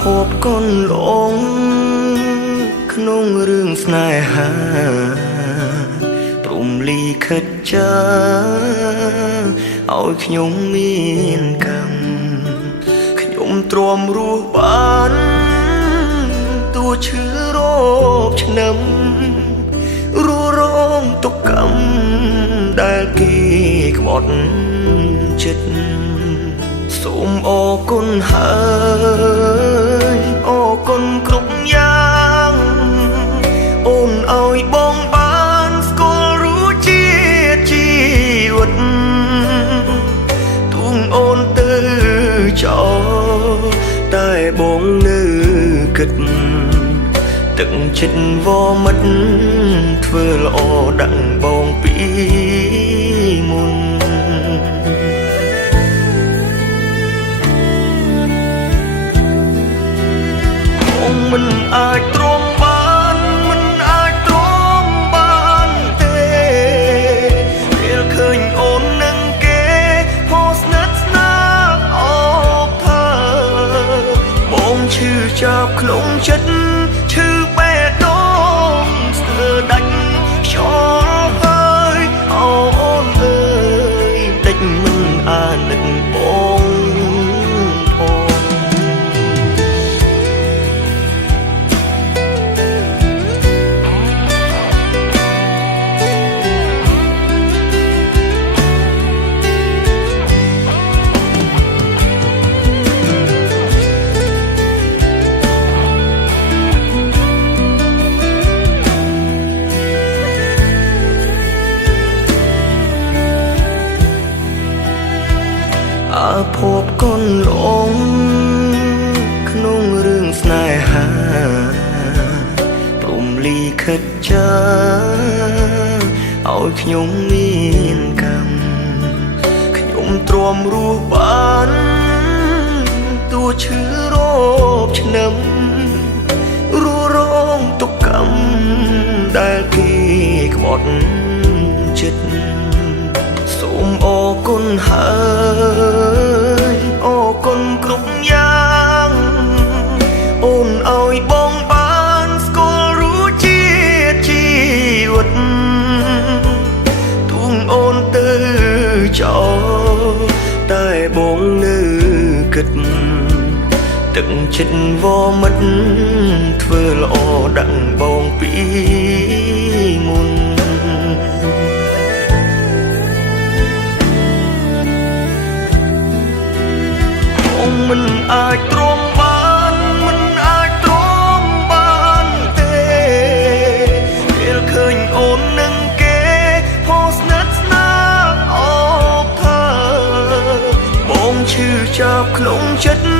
ភពកូនหลงក្នុងរឿងស្នេហាព្រំលីខិតចាឲ្យខ្ញុំមានកម្មខ្ញុំទ្រាំរស់បានតួឈឺរោគឆ្នាំរੂរងទុក្ខកម្មដែលគេក្បត់ចិត្តសូមអរគុណហើយអរគុណគ្រប់យ៉ាងអូនឲ្យបងបានស្គាល់រសជាតិជីវិតទូងអូនទៅចោលតែបងនៅគិតទឹកចិត្តវមិតធ្វើល្អដាក់បងពីមុនមិនអាចទ្រាំបានមិនអាចទ្រាំបានទេពេលឃើញអូននឹងគេហោស្និទ្ធស្នាលអបថាបងឈឺចាប់ក្នុងចិត្តឈឺបេះដូងស្ទើរដាច់ខ្យល់ហើយអូនអើយដេចមិនអាណិតបងអាភពកូនหลงក្នុងរឿងស្នេហាព្រំលីខិតចាឲ្យខ្ញុំមានកម្មខ្ញុំទ្រាំរស់បានតួឈឺរោគឆ្នាំរੂរងទុក្ខកម្មដែលគេក្បត់ចិត្តសូមអរគុណហើយអរគុណគ្រប់យ៉ាងអូនឲ្យបងបានស្គាល់រសជាតិជីវិតទូងអូនទៅចោលតែបងនៅគិតទឹកចិត្តវមិតធ្វើល្អដាក់បងពីមុនមិនអាចទ្រាំបានមិនអាចទ្រាំបានទេពេលឃើញអូននឹងគេហោស្និទ្ធស្នាលអបថាបងឈឺចាប់ក្នុងចិត្ត